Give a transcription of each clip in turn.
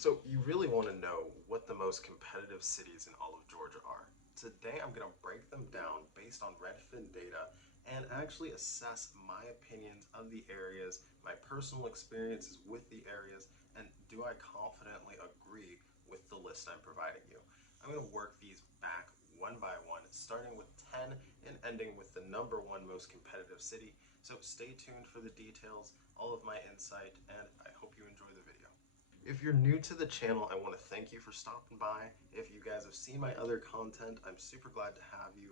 So you really want to know what the most competitive cities in all of Georgia are. Today I'm going to break them down based on Redfin data and actually assess my opinions of the areas, my personal experiences with the areas, and do I confidently agree with the list I'm providing you. I'm going to work these back one by one, starting with 10 and ending with the number one most competitive city. So stay tuned for the details, all of my insight, and I hope you enjoy the video. If you're new to the channel, I want to thank you for stopping by. If you guys have seen my other content, I'm super glad to have you.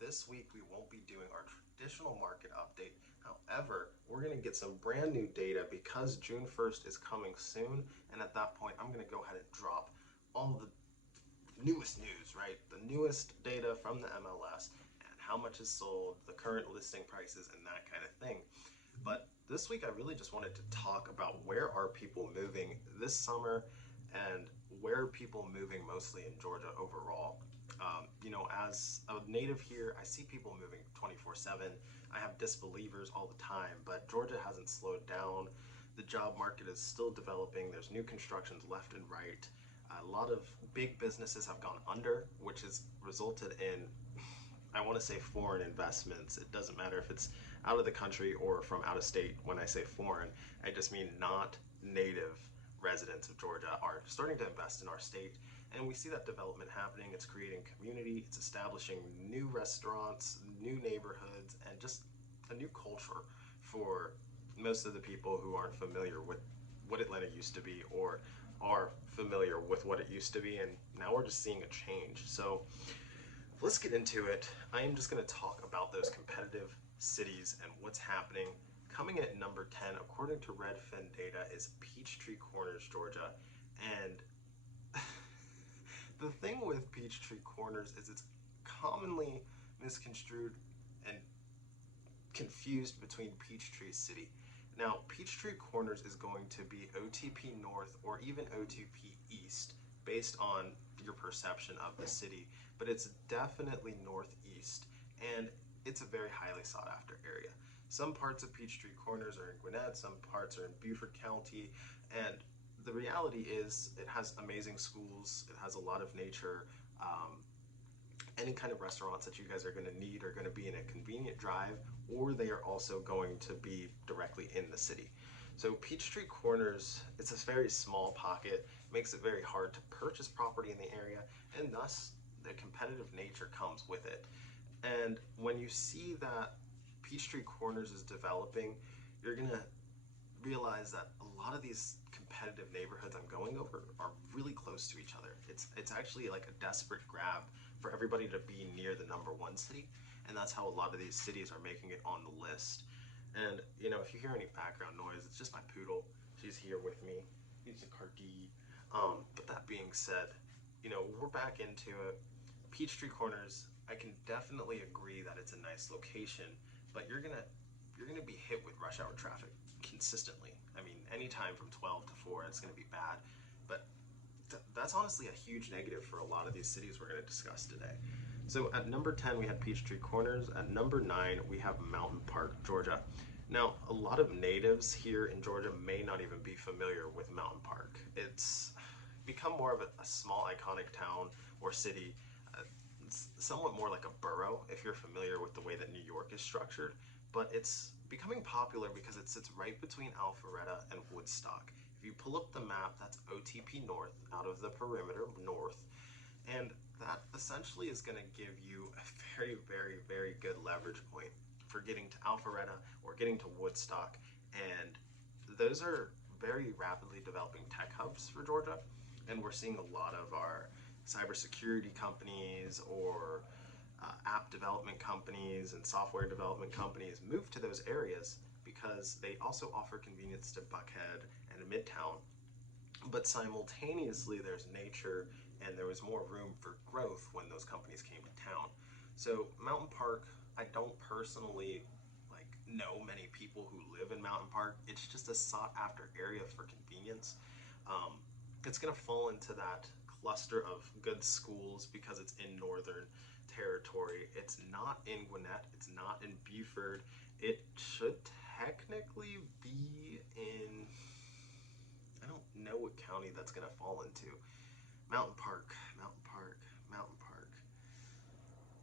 This week we won't be doing our traditional market update. However, we're going to get some brand new data because June 1st is coming soon, and at that point I'm going to go ahead and drop all the newest news, right? The newest data from the MLS and how much is sold, the current listing prices, and that kind of thing. But this week I really just wanted to talk about where are people moving this summer and where are people moving mostly in Georgia overall. As a native here, I see people moving 24/7. I have disbelievers all the time, but Georgia hasn't slowed down. The job market is still developing. There's new constructions left and right. A lot of big businesses have gone under, which has resulted in, I want to say, foreign investments. It doesn't matter if it's out of the country or from out of state. When I say foreign, I just mean not native residents of Georgia are starting to invest in our state. And we see that development happening. It's creating community, it's establishing new restaurants, new neighborhoods, and just a new culture for most of the people who aren't familiar with what Atlanta used to be or are familiar with what it used to be. And now we're just seeing a change. So let's get into it. I am just going to talk about those competitive cities and what's happening. Coming in at number 10, according to Redfin data, is Peachtree Corners, Georgia. And the thing with Peachtree Corners is it's commonly misconstrued and confused between Peachtree City. Now, Peachtree Corners is going to be OTP North or even OTP East based on your perception of the city, but it's definitely northeast, and it's a very highly sought after area. Some parts of Peachtree Corners are in Gwinnett, some parts are in Beaufort County, and the reality is it has amazing schools, it has a lot of nature. Any kind of restaurants that you guys are going to need are going to be in a convenient drive, or they are also going to be directly in the city. So Peachtree Corners, it's a very small pocket, makes it very hard to purchase property in the area, and thus the competitive nature comes with it. And when you see that Peachtree Corners is developing, you're gonna realize that a lot of these competitive neighborhoods I'm going over are really close to each other. It's actually like a desperate grab for everybody to be near the number one city, and that's how a lot of these cities are making it on the list. And if you hear any background noise, it's just my poodle. She's here with me. He's a Cardi. But that being said, we're back into it. Peachtree Corners, I can definitely agree that it's a nice location, but you're gonna be hit with rush hour traffic consistently. I mean, anytime from 12 to 4, it's gonna be bad. But that's honestly a huge negative for a lot of these cities we're gonna discuss today. So at number 10, we had Peachtree Corners. At number 9, we have Mountain Park, Georgia. Now, a lot of natives here in Georgia may not even be familiar with Mountain Park. It's become more of a small iconic town or city. It's somewhat more like a borough if you're familiar with the way that New York is structured, but it's becoming popular because it sits right between Alpharetta and Woodstock. If you pull up the map, that's OTP North out of the perimeter north, and that essentially is going to give you a very, very, very good leverage point for getting to Alpharetta or getting to Woodstock. And those are very rapidly developing tech hubs for Georgia. And we're seeing a lot of our cybersecurity companies or app development companies and software development companies move to those areas because they also offer convenience to Buckhead and Midtown. But simultaneously, there's nature and there was more room for growth when those companies came to town. So Mountain Park, I don't personally know many people who live in Mountain Park. It's just a sought after area for convenience. It's gonna fall into that cluster of good schools because it's in northern territory. It's not in Gwinnett, it's not in Beaufort. It should technically be in, I don't know what county that's going to fall into. Mountain Park, Mountain Park, Mountain Park.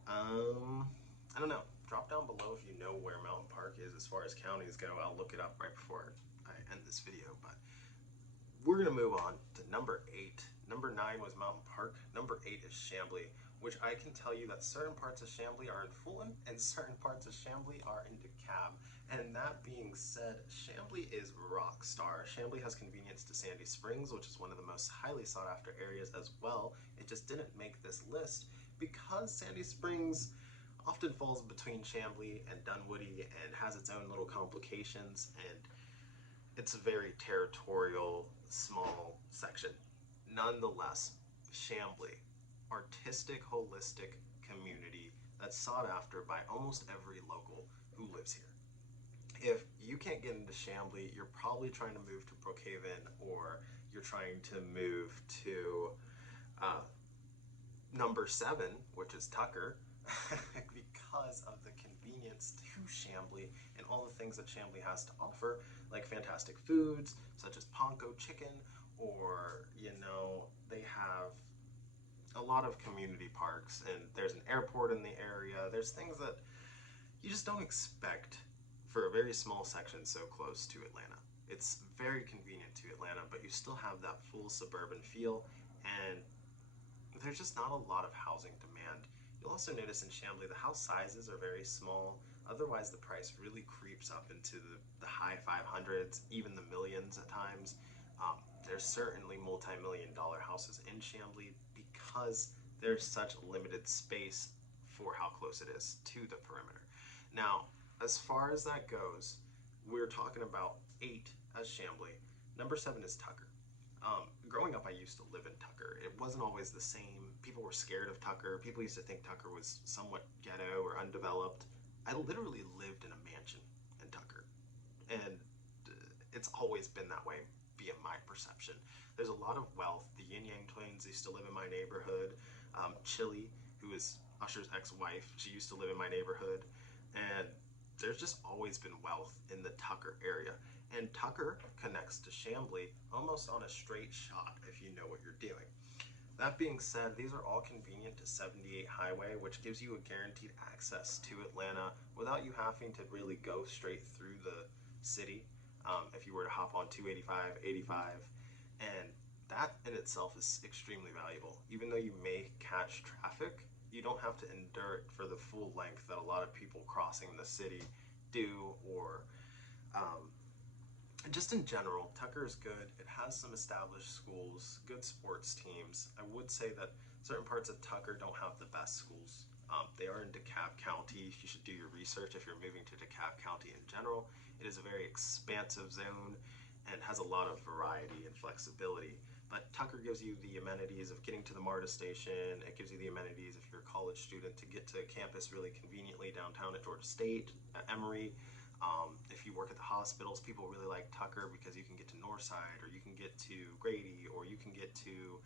I don't know. Drop down below if you know where Mountain Park is as far as counties go. I'll look it up right before I end this video. But we're going to move on to number 8. Number 9 was Mountain Park. Number 8 is Chamblee, which I can tell you that certain parts of Chamblee are in Fulton and certain parts of Chamblee are in DeKalb. And that being said, Chamblee is rock star. Chamblee has convenience to Sandy Springs, which is one of the most highly sought after areas as well. It just didn't make this list because Sandy Springs often falls between Chamblee and Dunwoody and has its own little complications, and it's a very territorial, small section. Nonetheless, Chamblee, artistic, holistic community that's sought after by almost every local who lives here. If you can't get into Chamblee, you're probably trying to move to Brookhaven, or you're trying to move to number 7, which is Tucker, because of the convenience to Chamblee and all the things that Chamblee has to offer, like fantastic foods such as Ponko chicken, or they have a lot of community parks, and there's an airport in the area. There's things that you just don't expect for a very small section so close to Atlanta. It's very convenient to Atlanta, but you still have that full suburban feel, and there's just not a lot of housing demand. You'll also notice in Chamblee the house sizes are very small. Otherwise, the price really creeps up into the high 500s, even the millions at times. There's certainly multi-million-dollar houses in Chamblee because there's such limited space for how close it is to the perimeter. Now, as far as that goes, we're talking about 8 as Chamblee. Number 7 is Tucker. Growing up, I used to live in Tucker. It wasn't always the same. People were scared of Tucker. People used to think Tucker was somewhat ghetto or undeveloped. I literally lived in a mansion in Tucker, and it's always been that way via my perception. There's a lot of wealth. The Yin Yang twins used to live in my neighborhood. Chili, who is Usher's ex-wife, she used to live in my neighborhood, and there's just always been wealth in the Tucker area. And Tucker connects to Chamblee almost on a straight shot if you know what you're doing. That being said, these are all convenient to 78 Highway, which gives you a guaranteed access to Atlanta without you having to really go straight through the city if you were to hop on 285, 85. And that in itself is extremely valuable. Even though you may catch traffic, you don't have to endure it for the full length that a lot of people crossing the city do, or just in general. Tucker is good. It has some established schools, good sports teams. I would say that certain parts of Tucker don't have the best schools. They are in DeKalb County. You should do your research if you're moving to DeKalb County in general. It is a very expansive zone and has a lot of variety and flexibility. But Tucker gives you the amenities of getting to the MARTA station. It gives you the amenities if you're a college student to get to campus really conveniently downtown at Georgia State, at Emory. If you work at the hospitals, people really like Tucker because you can get to Northside, or you can get to Grady, or you can get to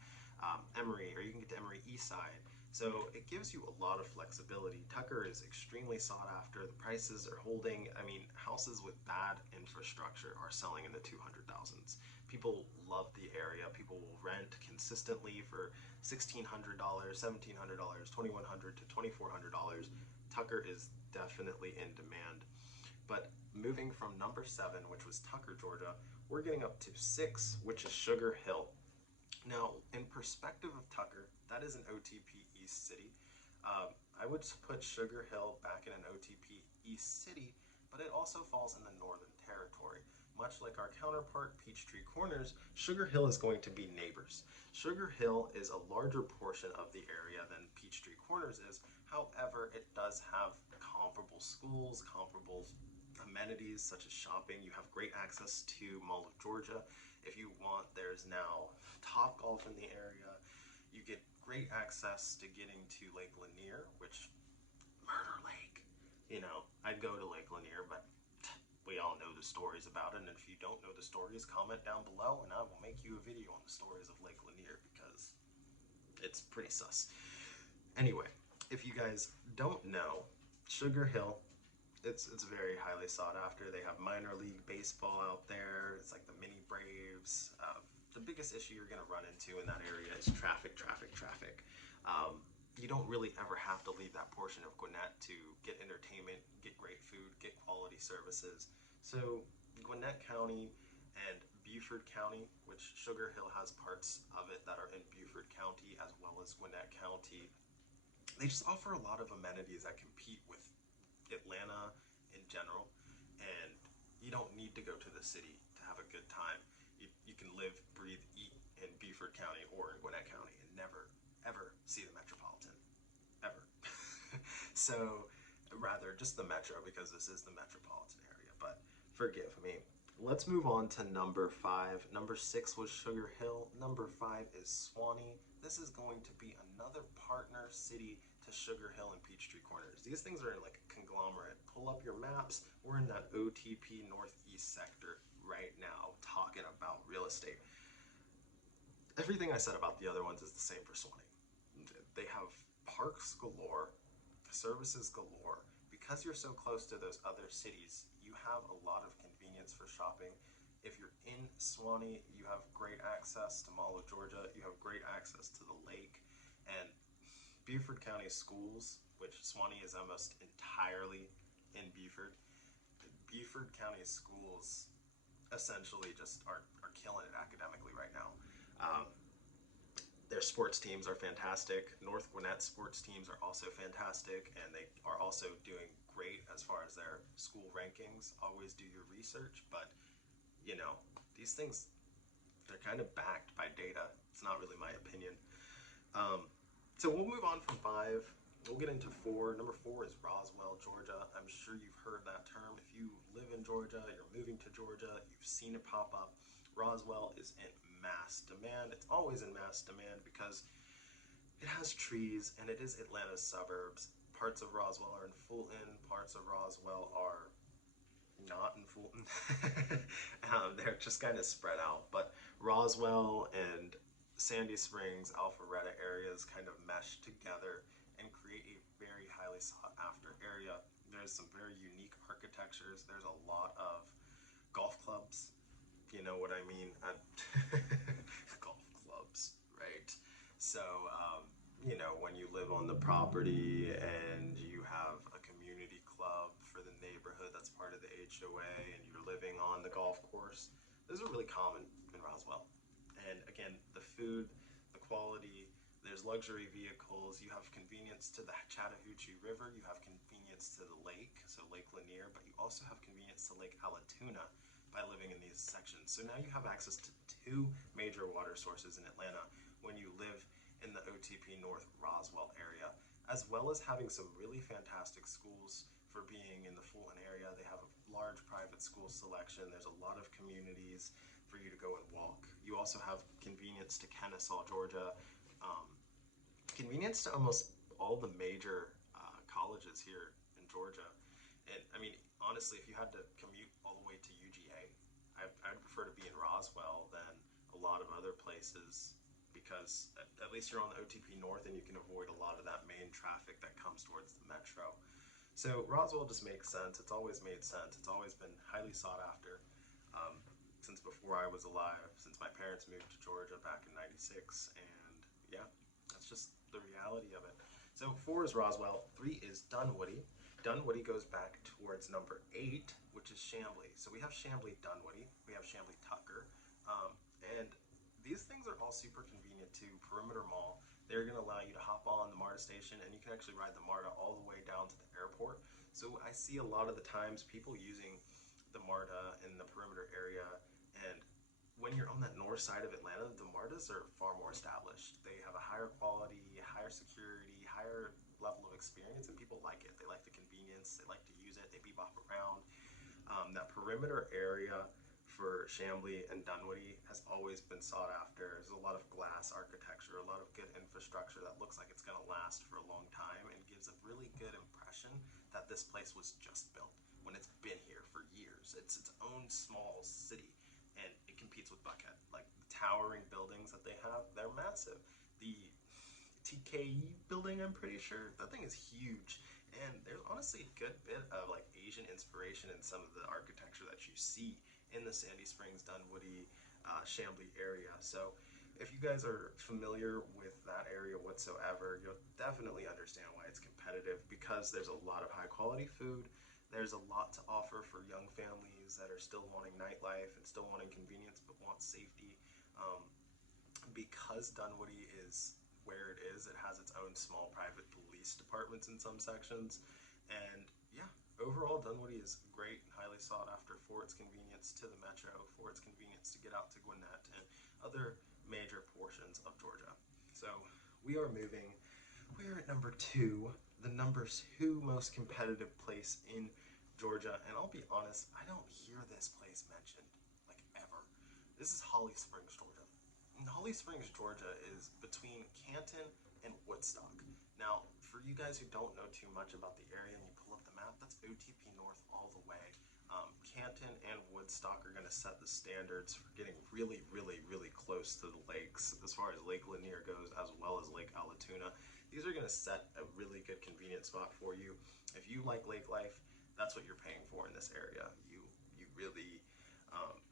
Emory, or you can get to Emory Eastside. So it gives you a lot of flexibility. Tucker is extremely sought after. The prices are holding. I mean, houses with bad infrastructure are selling in the 200,000s. People love the area. People will rent consistently for $1,600, $1,700, $2,100 to $2,400. Tucker is definitely in demand. But moving from number 7, which was Tucker, Georgia, we're getting up to 6, which is Sugar Hill. Now, in perspective of Tucker, that is an OTP East City. I would put Sugar Hill back in an OTP East City, but it also falls in the Northern Territory. Much like our counterpart, Peachtree Corners, Sugar Hill is going to be neighbors. Sugar Hill is a larger portion of the area than Peachtree Corners is. However, it does have comparable schools, comparable amenities such as shopping. You have great access to Mall of Georgia. If you want, there's now Top Golf in the area. You get great access to getting to Lake Lanier, which, Murder Lake. I'd go to Lake Lanier, but we all know the stories about it. And if you don't know the stories, comment down below and I will make you a video on the stories of Lake Lanier because it's pretty sus. Anyway, if you guys don't know, Sugar Hill, it's very highly sought after. They have minor league baseball out there. It's like the mini Braves. the biggest issue you're going to run into in that area is traffic, traffic, traffic. You don't really ever have to leave that portion of Gwinnett to get entertainment, get great food, get quality services. So Gwinnett County and Beaufort County, which Sugar Hill has parts of it that are in Beaufort County as well as Gwinnett County, they just offer a lot of amenities that compete with Atlanta in general. And you don't need to go to the city to have a good time. You can live, breathe, eat in Beaufort County or in Gwinnett County and never, ever see the metropolitan. Ever. So, rather, just the metro, because this is the metropolitan area. But forgive me. Let's move on to number 5. Number 6 was Sugar Hill. Number 5 is Suwanee. This is going to be another partner city to Sugar Hill and Peachtree Corners. These things are in like a conglomerate. Pull up your maps. We're in that OTP Northeast sector right now talking about real estate. Everything I said about the other ones is the same for Suwanee. They have parks galore, services galore. Because you're so close to those other cities, you have a lot of convenience for shopping. If you're in Suwanee, you have great access to Mall of Georgia. You have great access to the lake. And Beaufort County schools, which Suwanee is almost entirely in Beaufort. Beaufort County schools essentially just are killing it academically right now. Their sports teams are fantastic. North Gwinnett sports teams are also fantastic, and they are also doing great as far as their school rankings. Always do your research, but you know, these things, they're kind of backed by data. It's not really my opinion. So we'll move on from 5. We'll get into 4. Number 4 is Roswell, Georgia. I'm sure you've heard that term. If you live in Georgia, you're moving to Georgia, you've seen it pop up. Roswell is in mass demand. It's always in mass demand because it has trees and it is Atlanta's suburbs. Parts of Roswell are in Fulton. Parts of Roswell are not in Fulton. They're just kind of spread out. But Roswell and Sandy Springs, Alpharetta areas kind of mesh together and create a very highly sought after area. There's some very unique architectures. There's a lot of golf clubs. You know what I mean? Golf clubs, right? So, you know, when you live on the property and you have a community club for the neighborhood that's part of the HOA and you're living on the golf course, those are really common in Roswell. And again, the food, the quality, there's luxury vehicles, you have convenience to the Chattahoochee River, you have convenience to the lake, so Lake Lanier, but you also have convenience to Lake Allatoona by living in these sections. So now you have access to 2 major water sources in Atlanta when you live in the OTP North Roswell area, as well as having some really fantastic schools for being in the Fulton area. They have a large private school selection. There's a lot of communities for you to go and walk. You also have convenience to Kennesaw, Georgia, convenience to almost all the major colleges here in Georgia. And I mean, honestly, if you had to commute all the way to UGA, I'd prefer to be in Roswell than a lot of other places because at least you're on the OTP North and you can avoid a lot of that main traffic that comes towards the metro. So Roswell just makes sense. It's always made sense. It's always been highly sought after since before I was alive, since my parents moved to Georgia back in '96. And yeah, that's just the reality of it. So 4 is Roswell, 3 is Dunwoody. Dunwoody goes back towards number 8, which is Chamblee. So we have Chamblee Dunwoody, we have Chamblee Tucker, and these things are all super convenient to Perimeter Mall. They're going to allow you to hop on the MARTA station, and you can actually ride the MARTA all the way down to the airport. So I see a lot of the times people using the MARTA in the perimeter area, and when you're on that north side of Atlanta, the MARTAs are far more established. They have a higher quality, higher security, higher level of experience, and people like it. They like the convenience, they like to use it, they bebop around. That perimeter area for Chamblee and Dunwoody has always been sought after. There's a lot of glass architecture, a lot of good infrastructure that looks like it's going to last for a long time and gives a really good impression that this place was just built when it's been here for years. It's its own small city, and it competes with Buckhead. Like the towering buildings that they have, they're massive. The TKE building, I'm pretty sure, that thing is huge. And there's honestly a good bit of like Asian inspiration in some of the architecture that you see in the Sandy Springs, Dunwoody, Chambly area. So if you guys are familiar with that area whatsoever, you'll definitely understand why it's competitive, because there's a lot of high quality food. There's a lot to offer for young families that are still wanting nightlife and still wanting convenience but want safety. Um, because Dunwoody is where it is, it has its own small private police departments in some sections. And yeah, overall, Dunwoody is great and highly sought after for its convenience to the metro, for its convenience to get out to Gwinnett and other major portions of Georgia. So we are moving. We are at number 2, the number 2 most competitive place in Georgia. And I'll be honest, I don't hear this place mentioned like ever. This is Holly Springs, Georgia. And Holly Springs, Georgia is between Canton and Woodstock. Now, for you guys who don't know too much about the area and you pull up the map, that's OTP North all the way. Canton and Woodstock are going to set the standards for getting really, really, really close to the lakes as far as Lake Lanier goes, as well as Lake Allatoona. These are going to set a really good convenient spot for you. If you like lake life, that's what you're paying for in this area. You really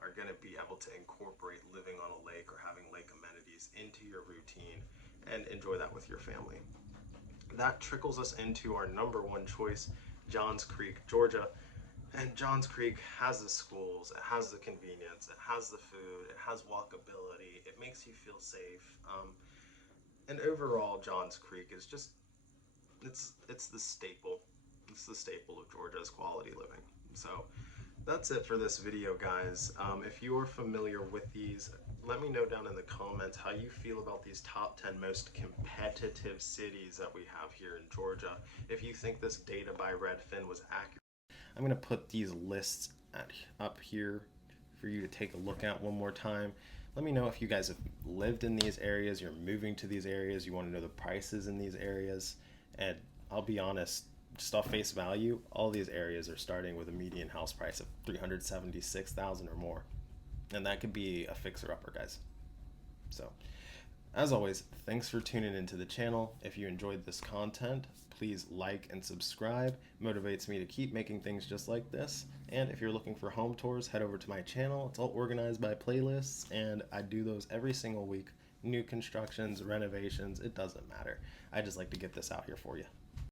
are going to be able to incorporate living on a lake or having lake amenities into your routine and enjoy that with your family. That trickles us into our number 1 choice, Johns Creek, Georgia. And Johns Creek has the schools, it has the convenience, it has the food, it has walkability, it makes you feel safe. And overall, Johns Creek is just, it's the staple. It's the staple of Georgia's quality living. So that's it for this video, guys. If you are familiar with these, let me know down in the comments how you feel about these top 10 most competitive cities that we have here in Georgia. If you think this data by Redfin was accurate. I'm going to put these lists up here for you to take a look at one more time. Let me know if you guys have lived in these areas, you're moving to these areas, you want to know the prices in these areas. And I'll be honest, just off face value, all these areas are starting with a median house price of $376,000 or more. And that could be a fixer-upper, guys. So, as always, thanks for tuning into the channel. If you enjoyed this content, please like and subscribe. It motivates me to keep making things just like this. And if you're looking for home tours, head over to my channel. It's all organized by playlists, and I do those every single week. New constructions, renovations, it doesn't matter. I just like to get this out here for you.